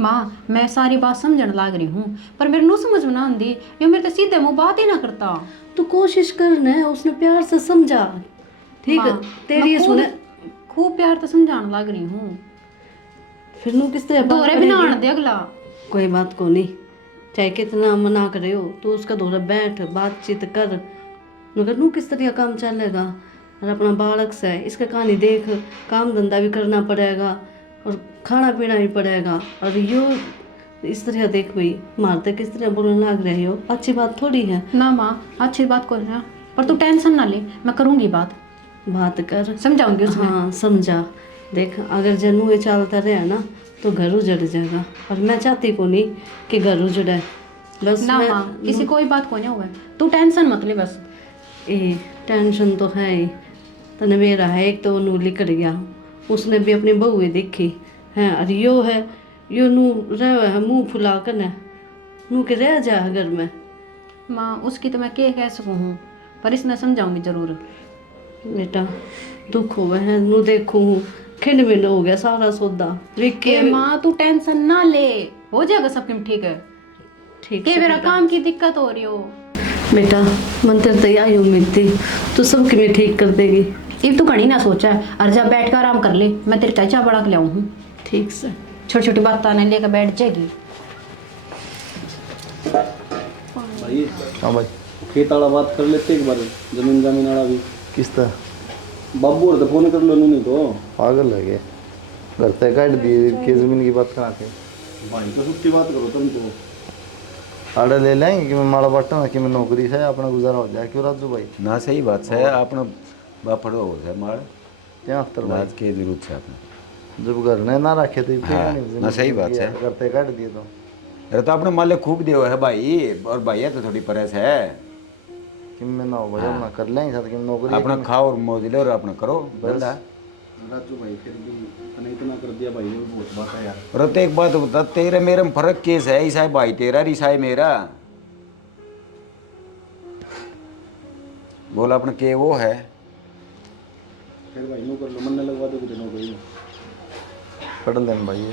माँ मैं सारी बात समझने लग रही हूँ पर मेरे नु समझ में ना आती। ये मेरे तो सीधे मुँह बात ही ना करता। तू कोशिश करना है, उसने प्यार से समझा। ठीक है तेरी ये सुने। खूब प्यार तो समझाने लग रही हूँ। फिर नू किस तरह दोरे भी ना आने दे अगला। कोई बात को नहीं, चाहे कितना मना करे हो तो उसका दौरा बैठ बातचीत कर, मगर नू किस तरह काम चलेगा। और अपना बालक से है, इसका कहानी देख, काम धंधा भी करना पड़ेगा और खाना पीना भी पड़ेगा। और यो इस तरह देख भाई मारते किस तरह बोलने लग रहे हो, अच्छी बात थोड़ी है। ना माँ अच्छी बात कोई ना, पर तू टेंशन ना ले, मैं करूँगी बात कर, समझाऊंगी उसमें। हाँ समझा। देख अगर जनू ये चलता रहे ना तो घर उजड़ जाएगा, और मैं चाहती को नहीं कि घर उजड़े। बस ना मैं माँ किसी कोई बात को नहीं हुआ, तू टेंशन मत ले बस। ए टेंशन तो है ही, तने मेरा है एक तो नू लिकड़ गया, उसने भी अपनी बहू ही देखी है। और यो है यो नू रह है मुँह फुला कर नू के रह जा घर में। माँ उसकी तो मैं क्या कह सकूँ हूँ, पर इसने समझाऊंगी जरूर। बेटा दुख हुआ है नू देखू हूँ, खिंड मिल हो गया सारा सौदा ए माँ तू टेंशन ना ले, हो जाएगा सब कुछ ठीक है। ठीक के है मेरा बेटा। काम की दिक्कत हो रही हो बेटा मन तेरे तो यही उम्मीद थी, तू सबकी में ठीक कर देगी। इब तू घड़ी ना सोचा है, और जब बैठ कर आराम कर ले, मैं तेरी चाय बड़ा के लाऊं हूँ। ठीक से छोटी छोटी बात आने लेकर बैठ जाएगी। हाँ भाई खेत वाला बात कर लेते एक बार, जमीन जमीन वाला भी। किस तरह बाबू और तो फोन कर लो नहीं तो पागल लगे, घर तक काट दिए के जमीन की बात करा के। भाई तो छुट्टी बात करो तुम तो। आर्डर ले लेंगे कि मैं माड़ा बाटा ना कि मैं नौकरी से अपना गुजारा हो जाए। क्यों राजू भाई ना सही बात है, अपना बापड़ो हो जाए मार क्या अंतर भाई, लाज के जरूरत है अपने। जब घर ने ना रखे तो हाँ, ना सही बात है। घर तक काट दिए तो अरे तो अपने माले खूब दियो है भाई, और भाई है तो थोड़ी परेश है। कि मैं ना हो भाई अपना कर लेंगे साथ कि नौकरी अपना खाओ और मौज लो और अपना करो धंधा। राजू भाई फिर भी इतना इतना कर दिया भाई, ये भी बहुत बात है यार। और तो एक बात बता, तेरे मेरे में फर्क केस है, ईसा भाई तेरा ईसा है मेरा। बोला अपने के वो है फिर भाई नो कर लो, मन न लगवा दो कुछ नौकरी में। पढ़ लेना भाई ये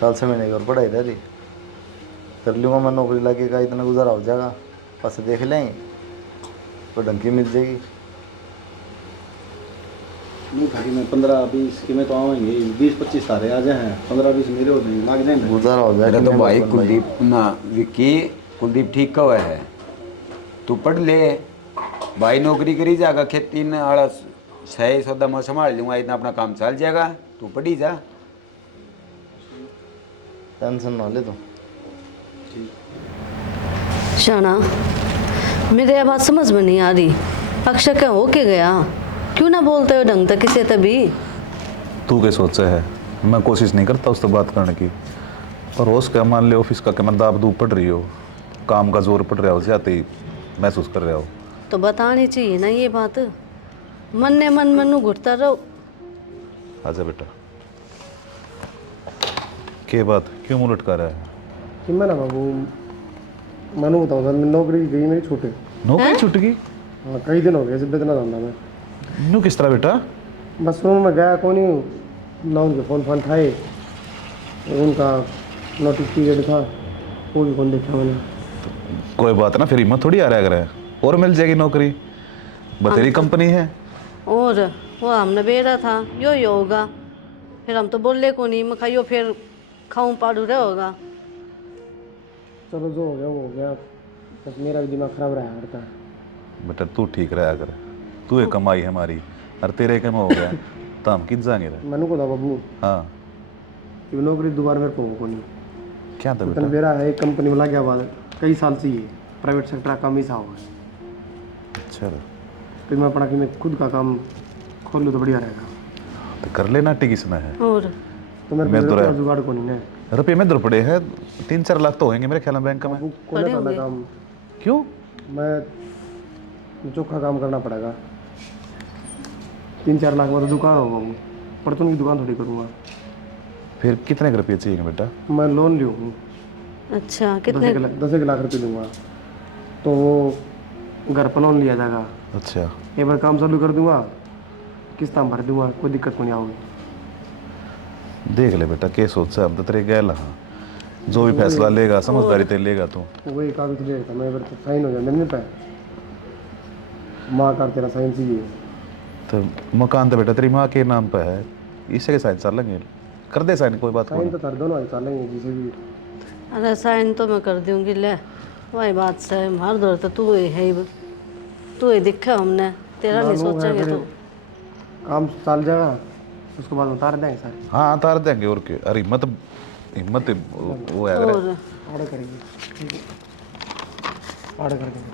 साल से महीने की और पढ़ाई रही कर लूँगा मैं, नौकरी लगेगा इतना गुजारा हो जाएगा, बस देख लेंगे तो ढंग की मिल जाएगी। नहीं था कि मैं 15-20 के में तो आवेंगे, 20-25 सारे आ जाए, 15-20 मेरे हो जाएंगे, लाग जाएंगे। गुजारा हो अरे जाएगा तो भाई कुलदीप ना विक्की, कुलदीप ठीक कवा है, तू पढ़ ले भाई, नौकरी करी जाएगा, खेती न आड़ा सही सौदा मैं संभाल लूँगा, इतना अपना काम चल जाएगा, तू पढ़ी जा। टेंशन ना ले तो। शाना मेरे ये बात समझ में नहीं आ रही, अक्षय क्या हो के गया, क्यों ना बोलते हो ढंग तक किसे तभी। तू क्या सोचा है, मैं कोशिश नहीं करता उससे बात करने की, पर हो उसका मान ले ऑफिस का मैं दाब दूब पड़ रही हो, काम का जोर पड़ रहा हो, जाते ही महसूस कर रहा हो तो बतानी चाहिए ना ये बात, मन ने मन मनु घुटता रहो। आजा बेटा, के बात क्यों मुंह लटका रहा है? कि मैं ना बाबू मानू बताऊँ सर, मैं नौकरी गई मेरी छूटे। नौकरी छूट गई? हाँ कई दिन हो गए सिर्फ इतना धंधा में। न्यू किस तरह बेटा? बस रूम में गया कौन ही ना, उनके फ़ोन ठाए, उनका नोटिस पीरियड था वो भी कौन देखा मैंने। कोई बात ना, फिर हिम्मत थोड़ी आ रहा है, और मिल जाएगी नौकरी, बतेरी कंपनी है। और वो हमने बेरा था यो होगा, फिर हम तो बोले को नहीं, मैं खाइयो फिर खाऊं पाड़ू रहे होगा। चलो जो हो गया वो हो गया, बस मेरा भी दिमाग खराब रहा करता है। बेटा तू ठीक रहा कर, तू एक कमाई है हमारी, और तेरे कम हो गया तो हम किन जाएंगे रे? मैंने को था बाबू हाँ कि नौकरी दोबारा मेरे को हो नहीं। क्या था इतना बेटा? मेरा है एक कंपनी में लग गया बाद कई साल से, ये प्राइवेट सेक्टर का काम ही सा हुआ है, अच्छा तो मैं अपना कि मैं खुद का काम खोल लूँ तो बढ़िया रहेगा। तो कर लेना, टिक इसमें है। और तो मेरे मैं तो को रहा- जुगाड़ को नहीं ना रुपये में दर पड़े हैं, 3-4 लाख तो होंगे मेरे ख्याल में बैंक में। बाबू खोले वाला काम, क्यों? मैं चोखा काम करना पड़ेगा। 3-4 लाख में तो दुकान हो बाबू, परचून की दुकान थोड़ी करूँगा। फिर कितने रुपये चाहिए बेटा? मैं लोन लियो हूँ, अच्छा कितने? 10 लाख रुपये दूंगा, तो वो घर पर लोन लिया जाएगा। अच्छा एक बार काम चालू कर दूंगा, किस्तां भर दूंगा, कोई दिक्कत को नहीं आओगी। देख ले बेटा, क्या सोचा अब तो तेरे गैल, हाँ जो भी फैसला लेगा समझदारी ते लेगा तू। वही कागज ले था मैं, तो साइन हो जाए मेरे पे, माँ का तेरा साइन चाहिए। तो मकान तो बेटा तेरी माँ के नाम पे है, इससे के साइन चल लेंगे, कर दे साइन, कोई बात साइन नहीं। तो तार दोनों चलेंगे जिसे भी। अरे साइन तो मैं कर दूंगी ले, वही बात से हमार दौर तो तू ही है, तू ही दिखा हमने, तेरा नहीं सोचेंगे तो काम चल जाएगा, उसके बाद उतार देंगे सारे। हाँ उतार देंगे और क्या। अरे हिम्मत हिम्मत वो है अगर और ऑर्डर करेंगे, ऑर्डर कर देंगे।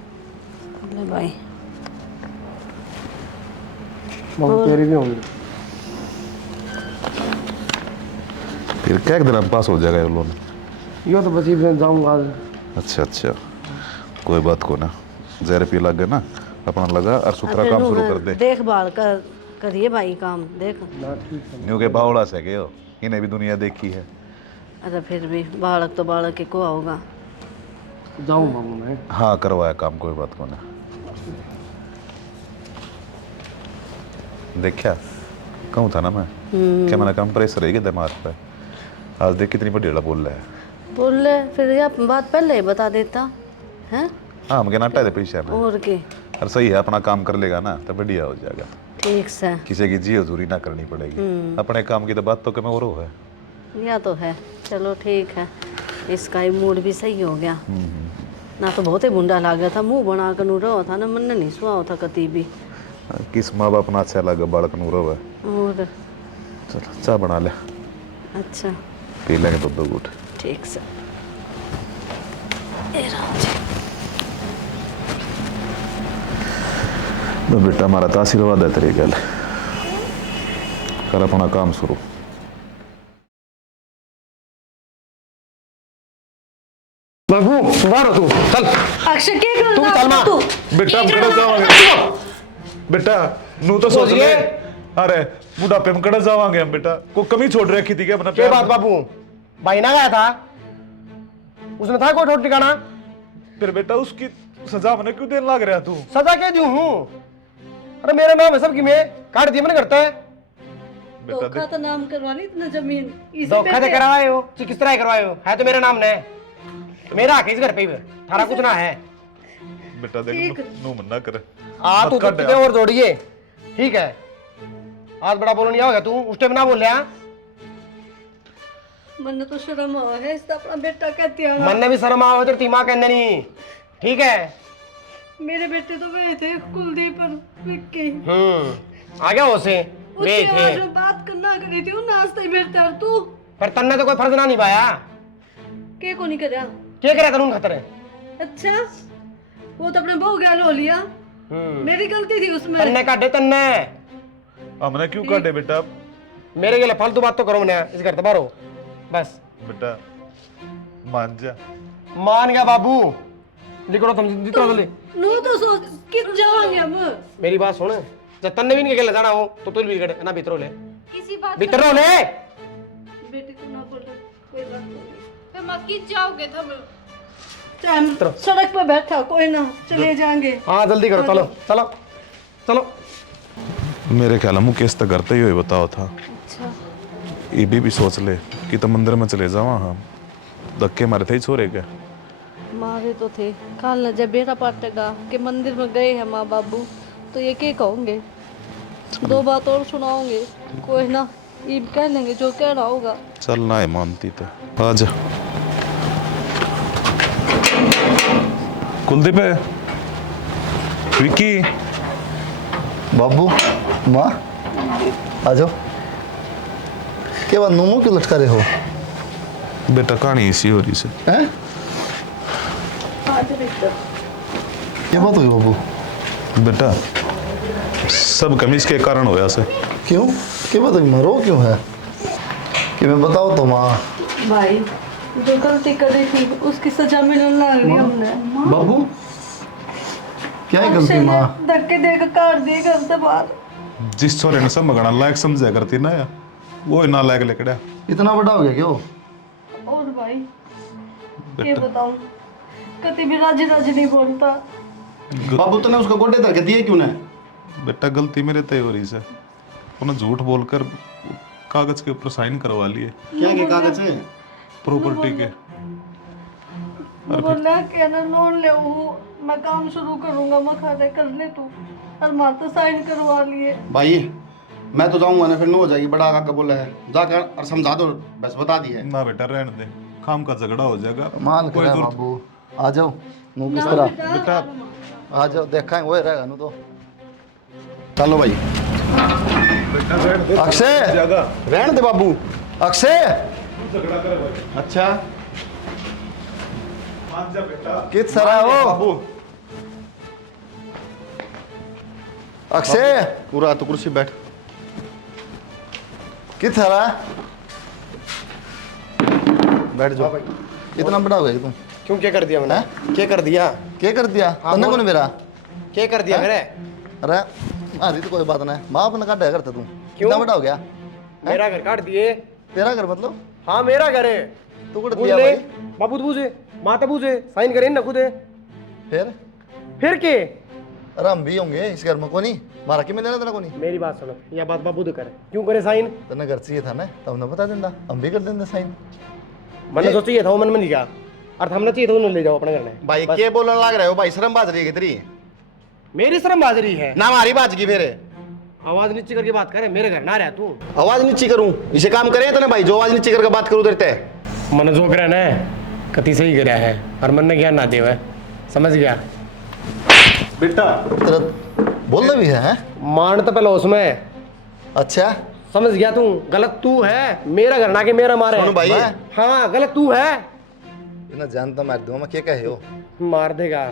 ले भाई बहुत तेरी भी होंगी। फिर क्या एक दिन हम पास हो जाएगा ये लोन। यो तो बस ही जाऊँगा आज। अच्छा अच्छा, कोई बात को ना, जहर पी लग गए ना अपना लगा और सुथरा काम शुरू कर दे। देखभाल कर करिए भाई काम देख। ना ठीक है। न्यू के बावड़ा से गए हो, इन्हें भी दुनिया देखी है। अरे फिर भी बालक तो बालक ही को होगा। जाऊँ मामू मैं। हाँ करवाया काम, कोई बात को ना। देखा कहूँ था ना मैं क्या मैंने कम प्रेशर रहेगी दिमाग पे। आज देख कितनी बड़ी बोल रहा है। बोल ले फिर, ये बात पहले ही बता देता है। हाँ हम क्या नाटा दे पैसे में। और के और सही है, अपना काम कर लेगा ना तो बढ़िया हो जाएगा। ठीक से किसी की जी हजूरी ना करनी पड़ेगी। अपने काम की तो बात तो कम और है। या तो है, चलो ठीक है। इसका ही मूड भी सही हो गया ना, तो बहुत ही बुंडा लग गया था, मुंह बना कर नू रहा था ना, मन नहीं सुहा था कती भी। किस माँ बाप ना अच्छा लगे बालक नूर है। और चलो चाय बना ले, अच्छा पी लेंगे तो दो घूट। ठीक से। तो बेटा हमारा तो आशीर्वाद है तेरी गल, कर अपना काम शुरू। बाबू बाहर हो तू, चल अक्षय क्या कर तू रहा चल मां। तू? बेटा हम कड़े जावांगे बेटा, नू तो सोच ले। अरे बुढ़ापे में कड़े जावांगे हम बेटा, कोई कमी छोड़ रखी थी क्या अपना क्या बात बाबू, भाई ना गया था, उसने था कोई ठोट ठिकाना? फिर बेटा उसकी सजा मैंने क्यों देने लग रहा तू? सजा क्या दूं हूँ? अरे मेरे नाम है सबकी, मैं काट दिया मैंने करता है। बेटा धोखा तो नाम करवा ली इतना जमीन इसी धोखा पे से करवाए हो, किस तरह करवाए हो? है तो मेरा नाम ने, मेरा हक है इस घर पे, थारा कुछ ना है। बेटा देख नू मना कर। आ तू मत कितने और जोड़िए, ठीक है? आज बड़ा बोलो नहीं हो गया तू, उस टाइम ना बोल रहा। मन तो शर्म आ है, इसका अपना बेटा कहती है। मन ने भी शर्म आओ तेरी मां कहने नहीं, ठीक है? मेरे बेटे तो गए थे कुलदीप और विक्की, आ गया उसे वे उसकी थे, आज मैं बात करना करी थी, वो नाश्ते ही मेरे और तू पर तन्ने तो कोई फर्ज ना निभाया। के को नहीं करया? क्या करे कानून खतर है? अच्छा वो तो अपने बहू गया लो लिया, मेरी गलती थी उसमें। तन्ने काटे तन्ने, हमने क्यों काटे बेटा? मेरे के लिए फालतू बात तो करो मैंने इस घर तो बाहर हो बस। बेटा मान जा। मान गया बाबू, लिखो तुम जितना जल्दी। नो तो सोच किस जाएंगे हम। मेरी बात सुन, जब तन्ने भी नहीं खेलने जाना हो तो तू भी गड़े ना भीतर ले, किसी बात भीतर ले। बेटी को ना बोलो कोई बात नहीं, पे मत गिर जाओगे तुम। चाहे हम सड़क पर बैठा कोई ना, चले जाएंगे। हाँ जल्दी करो, चलो चलो चलो। मेरे ख्याल में मुकेश तो करते ही बताओ था। अच्छा ये भी सोच ले कि तो मंदिर में चले जावा, हम धक्के मारे थे ही छोरे के। मारे तो थे, कल जब बेटा पाटेगा कि मंदिर में गए हैं माँ बाबू, तो ये क्या कहोगे? दो बात और सुनाओगे, कोई ना ये कह लेंगे जो कह रहा होगा। चल ना है मानती तो आजा। कुलदीप है, विक्की, बाबू माँ आ जाओ। क्या बात नूमू क्यों लटका रहे हो? बेटा कहानी इसी हो रही से। हैं? क्या बात हुई बाबू? बेटा सब कमीज के कारण होया से। क्यों? क्या बात हुई? मरो क्यों है कि मैं बताओ तो माँ। भाई जो गलती करी थी उसकी सजा मिलने लग रही हमने। बाबू क्या है गलती माँ? धक्के देकर काट दिए घर से बाहर। जिस छोरे ने सब मगना लायक समझा करती ना या वो ना लायक लेकड़ा। इतना बड़ा हो गया क्यों? और भाई क्या बताऊं, कभी भी राजी राजी नहीं बोलता। बाबू तूने उसको गोडे धक्के दिए क्यों ने? बेटा गलती मेरे तय हो रही से, उन्हें झूठ बोलकर कागज के ऊपर साइन करवा लिए। क्या के कागज है? प्रॉपर्टी के। बोला कि ना लोन ले मैं काम शुरू करूंगा, मैं खाते कर ले तू, और मार तो साइन करवा लिए। भाई मैं तो जाऊंगा ना, फिर नो हो जाएगी। बड़ा काका बोला है जाकर और समझा दो, बस बता दिया है। ना बेटा रहने दे, खाम का झगड़ा हो जाएगा। माल कोई करा दूर- बाबू आ जाओ नु किस तरह बेटा आ जाओ देखेंगे वो रहेगा नु तो चलो भाई बेटा रहने दे, अक्षय जाएगा। रहने दे बाबू अक्षय झगड़ा करे भाई, अच्छा मान जा बेटा। किस तरह हो बाबू अक्षय पूरा तो कुर्सी बैठ। किस तरह बैठ जाओ इतना बड़ा हो गया तुम क्यों क्या कर दिया मैंने? क्या कर दिया? क्या कर दिया तन्ने कौन मेरा क्या कर दिया मेरे? अरे अरे तो कोई बात नहीं माँ अपने काटा करता तू क्यों? कितना बड़ा हो गया मेरा घर काट दिए। तेरा घर मतलब हाँ मेरा घर है। तू कुछ बूझ दिया ले भाई बाबू तो बूझे माता बूझे साइन करे ना खुदे फिर के अरे हम भी होंगे इस घर में कोनी मारा कि मैंने तेरा कोनी मेरी बात सुनो यह बात बाबू तो करे क्यों करे साइन तन्ने घर चाहिए था ना तो हमने बता देंदा हम भी कर देंगे साइन मैंने सोचा ये था वो मन में नहीं गया और हमने चाहिए था उन्हें ले जाओ अपने घर में भाई क्या बोलने लग रहे हो भाई? शर्म बाज रही है तेरी मेरी शर्म बाजरी है ना हमारी बाज की फिर आवाज नीचे करके बात करे मेरे घर ना रहा तू आवाज नीची करूं इसे काम करे तो ना भाई जो आवाज नीची करके बात करूं देते मन जो करे ना कति सही कराया है और मन ने ज्ञान ना दे है समझ गया बेटा तेरा बोलना भी है हैं? मान तो पहले उसमें अच्छा समझ गया तू गलत तू है मेरा घर ना के मेरा मारे सुन भाई। हाँ गलत तू है इतना जानता मार दूंगा मैं क्या कहे हो मार देगा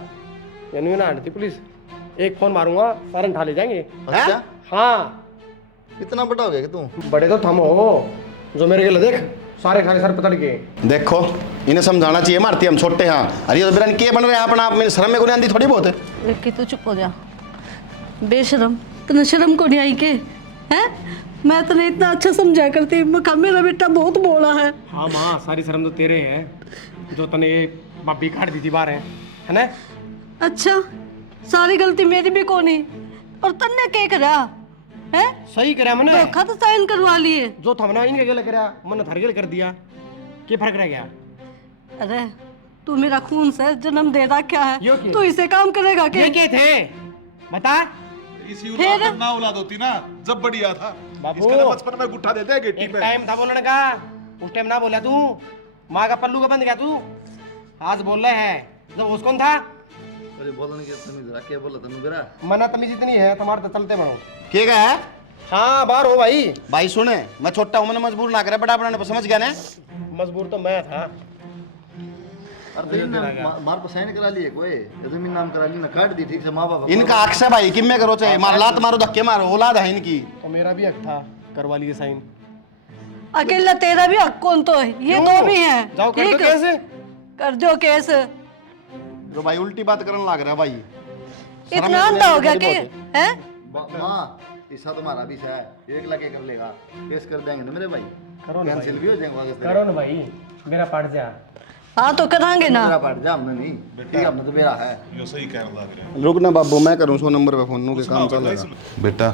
यानी ना हटती पुलिस एक फोन मारूंगा सारे ठा ले जाएंगे अच्छा हाँ इतना बड़ा हो गया कि तू बड़े तो थम हो जो मेरे के देख सारे खाली सर पकड़ के देखो इन्हें समझाना चाहिए मारती हम छोटे हाँ अरे ये तो बिरन के बन रहे हैं अपना आप मेरे शर्म में को नहीं आती थोड़ी बहुत है कि तू चुप हो जा बेशरम तने शर्म को नहीं आई के हैं मैं तने इतना अच्छा समझा करती मखा मेरा बेटा बहुत बोला है हाँ माँ सारी शर्म तो तेरे हैं जो तने ये बाबी काट दी थी बाहर है ना अच्छा सारी गलती मेरी भी कोनी और तन्ने क्या करा है सही करा मैंने धोखा तो साइन करवा लिए जो थमना इनके गले करा मैंने थारे गले कर दिया क्या फर्क रह गया अरे तू मेरा खून से जन्म दे रहा क्या यो है क्या? तू इसे काम करेगा ये क्या क्या थे बता इसी फिर? औलाद ना औलाद होती ना जब बढ़िया था। बाबू। इसका तो बचपन में गुट्ठा देते हैं गिट्टी एक पे। टाइम था बोलने का उस टाइम ना बोला तू माँ का पल्लू का बंद गया तू आज बोल रहे है जब उस कौन था अरे बोलने के तमीज रहा क्या बोला तन्नू मेरा मना तमीज इतनी है तुम्हारे तो चलते बनो क्या कहा है हाँ बाहर हो भाई भाई सुने मैं छोटा हूं मैंने मजबूर ना करे बड़ा बनाने पर समझ गया ना मजबूर तो मैं था अरे तो इनने मार पर साइन करा लिए कोई जमीन नाम करा ली ना काट दी ठीक से माँ बाप इनका अक्स है भाई किम में करो चाहे मार लात मारो धक्के मारो औलाद है इनकी तो मेरा भी हक था करवा लिए साइन अकेला तेरा भी हक कौन तो है ये क्यों? दो भी हैं जाओ कर दो ठीक है? कैसे कर दो केस जो भाई उल्टी बात करने लग रहा है भाई इतना अंधा हो गया कि है माँ ऐसा तुम्हारा भी है 1 लाख कर लेगा केस कर देंगे ना मेरे भाई करो ना कैंसिल भी हो जाएंगे आगे से करो ना भाई मेरा पाट जा हाँ तो करांगे ना मेरा पाट जा हमने नहीं ठीक हमने तो मेरा है यो सही कहने लग रहे हैं। रुक ना बाबू मैं करूं 100 नंबर पे फोन के काम चल रहा है बेटा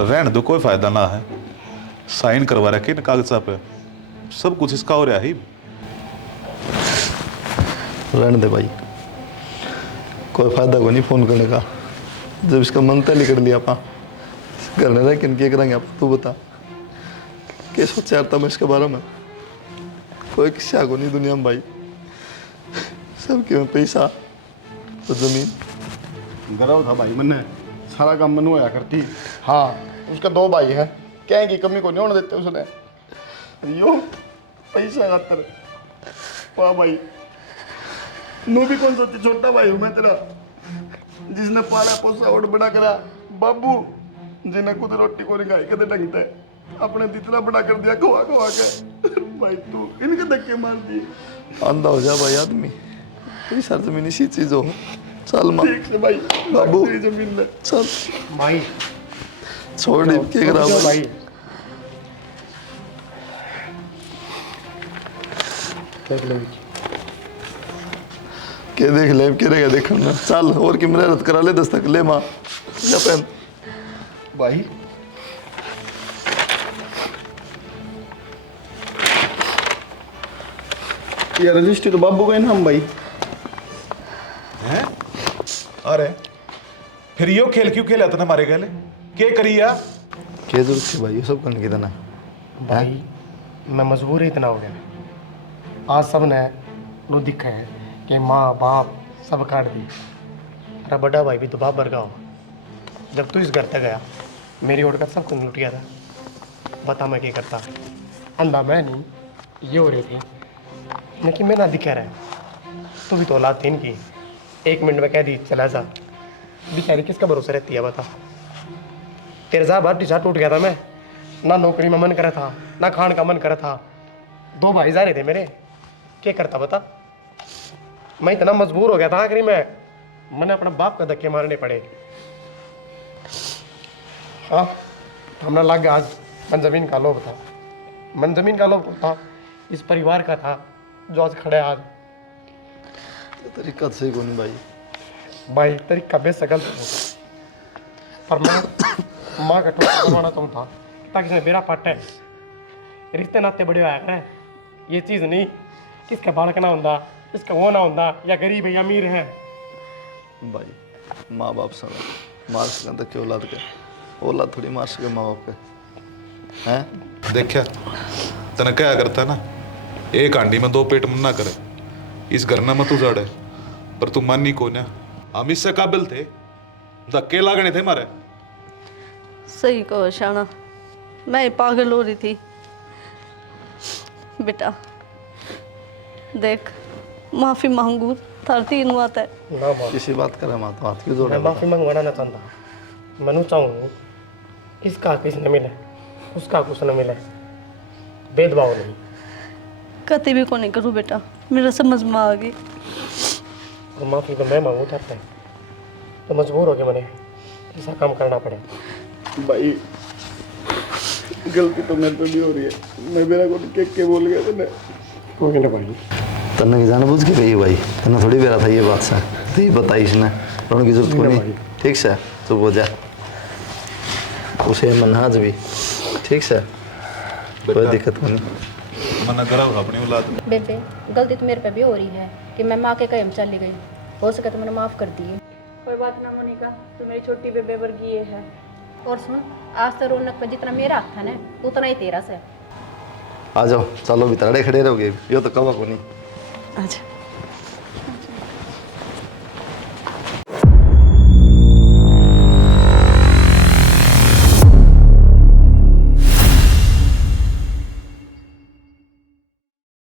रहने दो कोई फायदा ना है। साइन करवा रखे इन कागजा पे सब कुछ इसका हो रहा है ही। रहने दे भाई कोई फायदा को नहीं फोन करने का जब इसका मन तय कर लिया अपा घर में रह किन करेंगे आप तू बता क्या सोचा था मैं इसके बारे में कोई किस्सा को नहीं दुनिया में भाई सबके में पैसा तो जमीन गर्व था भाई मैंने सारा काम मनु होया करती हाँ उसका 2 भाई हैं क्या की कमी को नहीं होने देते उसने यो पैसा खातर वाह भाई नू भी कौन सोची छोटा भाई हूँ मैं तेरा जिसने पाला पोसा और बड़ा करा बाबू जिन्हें खुद रोटी को नहीं खाई कदे ढंगता है अपने इतना बड़ा कर दिया खवा खवा के भाई तू इनके धक्के मार दिए अंधा हो जा भाई आदमी पैसा जमीन इसी चीज हो चल माँ ठीक से भाई बाबू तेरी जमीन में चल भाई छोड़ दे क्या करा जाओ भाई देख लो के देख ले के रहेगा देखना चल और की मेहनत करा ले दस्तक ले माँ जा पहन भाई ये रजिस्ट्री तो बाबू का ही नाम भाई हैं? अरे फिर यो खेल क्यों खेला था हमारे गले के करिया क्या जरूरत थी भाई ये सब करने की था ना भाई मैं मजबूर ही इतना हो गया आज सब ने रो दिखा है कि माँ बाप सब काट दी। अरे बड़ा भाई भी तो बाप भर का हो। जब तू इस घर तक गया मेरी ओर का सब कुछ लुट गया था। बता मैं क्या करता? अंधा मैं नहीं, ये हो रही थी लेकिन मैं ना दिखा रहा। तू भी तो औलाद थी इनकी, 1 मिनट में कह दी चला जा। बेचारी किसका भरोसा रहती है बता? तेरे साथ बात टीचा टूट गया था मैं, ना नौकरी में मन करा था ना खान का मन करा था। 2 भाई जा रहे थे मेरे, क्या करता बता? मैं इतना मजबूर हो गया था आखिरी में मैंने अपना बाप का धक्के मारने पड़े। हाँ हमने लग गया आज मन जमीन का लोभ था। मन जमीन का लोभ था इस परिवार का था जो आज खड़े आज। तरीका सही कौन भाई? भाई तरीका बेसकल पर मैं माँ का ठोकर करवाना चाहता ताकि इसने मेरा पट है। रिश्ते नाते बड़े आया है ये चीज़ नहीं किसका बालक ना होता, इसका वो ना होता या गरीब है या अमीर है। भाई माँ बाप सब मार सकें तो क्यों औलाद के? औलाद थोड़ी मार सके माँ बाप के हैं? देखा तने क्या करता ना, एक हांडी में 2 पेट मुन्ना करे। इस घर में मत उजाड़े पर तू मानी को ना, हम इससे काबिल थे, धक्के लागने थे मारे। सही कहो शाना, मैं पागल हो रही थी। बेटा देख माफ़ी मांगू थार 3 बात है। ना माँ किसी बात करे माँ तो हाथ क्यों जोड़े? मैं माफ़ी मंगवाना ना चाहता। मैं चाहूँ इसका किस न मिले उसका कुछ न मिले, भेदभाव नहीं। कति भी को नहीं करूँ बेटा, मेरा समझ में आ गई। और माफ़ी तो मैं मांगू चाहता है तो मजबूर हो गया मैंने ऐसा काम करना पड़े। भाई गलती तो मेरे पे भी हो रही है, मैं मेरा को के बोल गया तूने। कोई ना भाई तन्ने की जानबूझ के गई भाई, तन्ने थोड़ी बेरा था ये बात से, तो ही बताई इसने, रोने की जरूरत को नहीं। ठीक से चुप हो जा, उसे मनहाज भी ठीक से, कोई दिक्कत नहीं। मना करा अपनी औलाद में। बेबे गलती तो मेरे पे भी हो रही है कि मैं माँ के कदम चली गई। हो सके तो मैंने माफ़ कर दिए। कोई बात ना मोनिका, तू मेरी छोटी बेबे वर्गी है। और सुन, आज तो रौनक पे जितना मेरा हाथ था ना उतना ही तेरा से। आ जाओ चलो भी तड़े खड़े रहोगे, यो तो कवा को नहीं। अच्छा